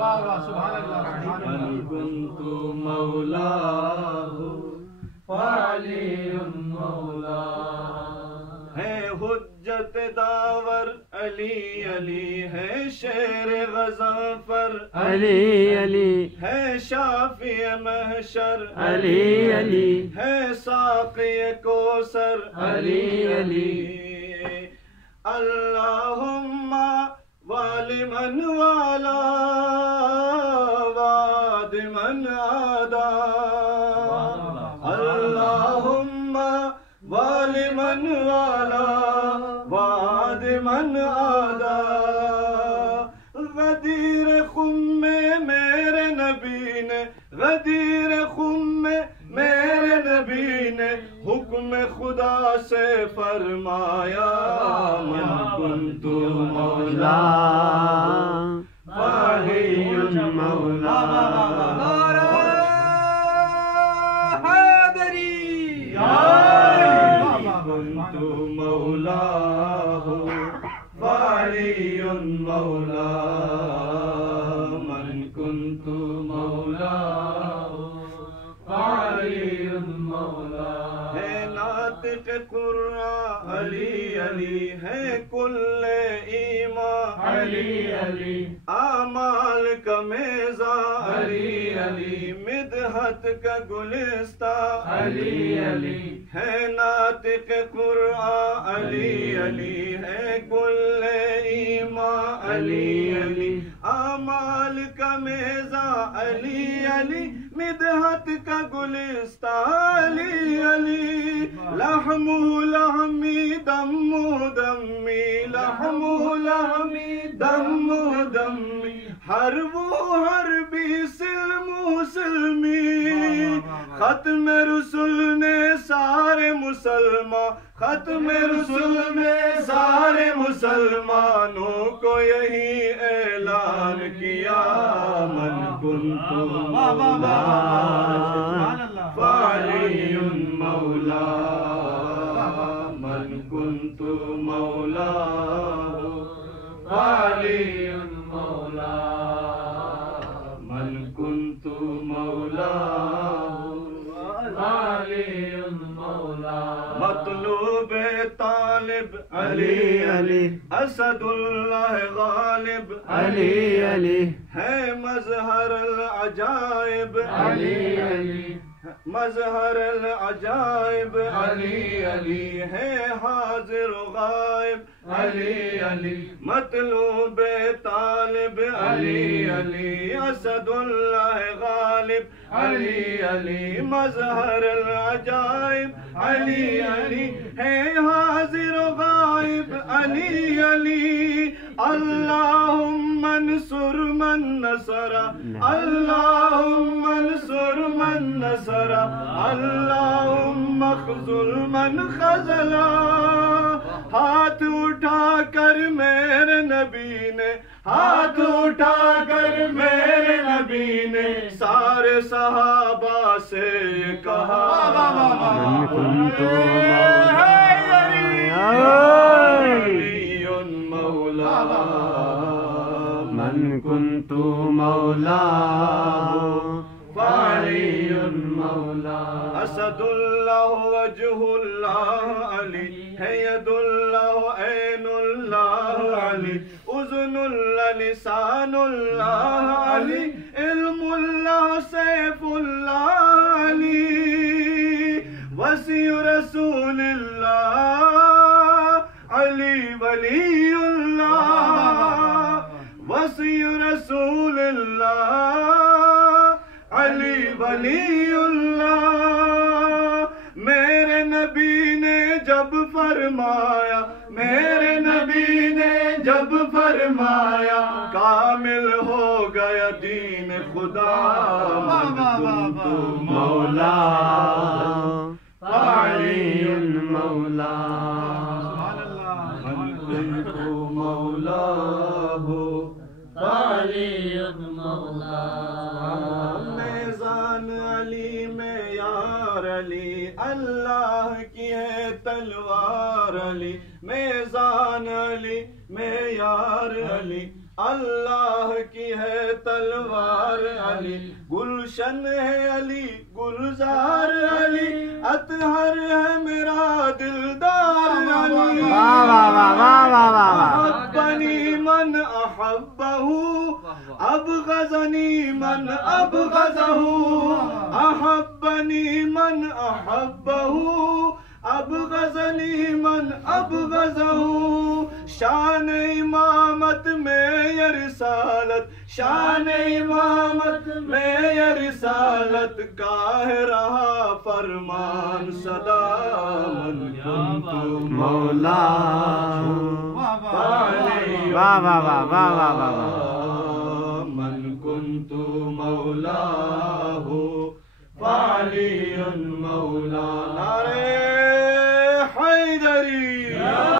من كنت مولاه فعلي مولاه. ہے حجت داور علی علی، ہے شیر غضنفر علی علی، ہے شافی محشر علی علی، ہے ساقی کوثر علی علی. اللہم والی من والا وعد من عادا، اللہم والی من والا وعد من عادا. غدیر خم میں میرے نبی نے، غدیر خم میں میرے نبی نے حکم خدا سے فرمایا، من کنت مولا فعلی مولا. كنت مولاه فعلي مولا، من كنت مولاه فعلي مولا. ہے ناطق قرآن علی علی، ہے کل ایمان علی علی، اعمال کا میزان علی علی، مدحت کا گلستان علی علی. ہے ناطق قرآن علی علی، ہے کل ایمان علی علی، اعمال کا میزان علی علی، مدحت کا گلستان علی علی. لحمہ لحمی دمہ دمی، لحمہ لحمی دمہ دمی، حرب حربی سلم سلمی. ختم رسول نے سارے مسلمان، ختم رسول نے سارے مسلمانوں کو یہی اعلان کیا، من کنت مولا فعلی مولا، من کنت مولا فعلی مولا، من کنت مولا فعلی مولا. مطلوب طالب علی علی، اسد اللہ غالب علی علی، ہے مظہر العجائب علی علی، مظہر العجائب علی علی، ہے حاضر و غائب علی علی. مطلوب طالب علی علی، اسد اللہ غالب علی علی، مظہر العجائب علی علی، ہے حاضر و غائب علی علی. اللہم انصر من نصر، اللہم انصر من نصر، اللہم اخذل من خذلا. ہاتھ اٹھا کر میرے نبی نے، ہاتھ اٹھا کر میرے نبی نے سارے صحابہ سے کہا، من کنت علی مولا، من کنت مولا فعلی مولا. اسد اللہ وجہ اللہ علی، ہے ید اللہ عین اللہ علی، اذن اللہ لسان اللہ علی، علم اللہ سیف اللہ علی. وسیع رسول اللہ علی ولی اللہ، وسیع رسول اللہ علی ولی اللہ. میرے نبی نے جب فرمایا، میرے نبی نے جب فرمایا، کامل ہو گیا دین خدا، من کنت مولا فعلی مولا، من کنت مولا فعلی مولا. میزان علی میں یار علی، اللہ کی ہے تلوار علی، میزان علی میں یار یار علی اللہ کی ہے تلوار علی گلشن ہے علی گلزار علی اطہر ہے میرا دلدار علی واہ واہ واہ واہ واہ واہ احبنی من احبہ ابغضنی من ابغضہ احبنی من احبہ ابغضنی من ابغضہ شان امامت میں یہ رسالت شان امامت میں یہ رسالت کا ہے رہا فرمان صدا من کنت مولا فعلی واہ واہ واہ واہ واہ واہ من کنت مولا فعلی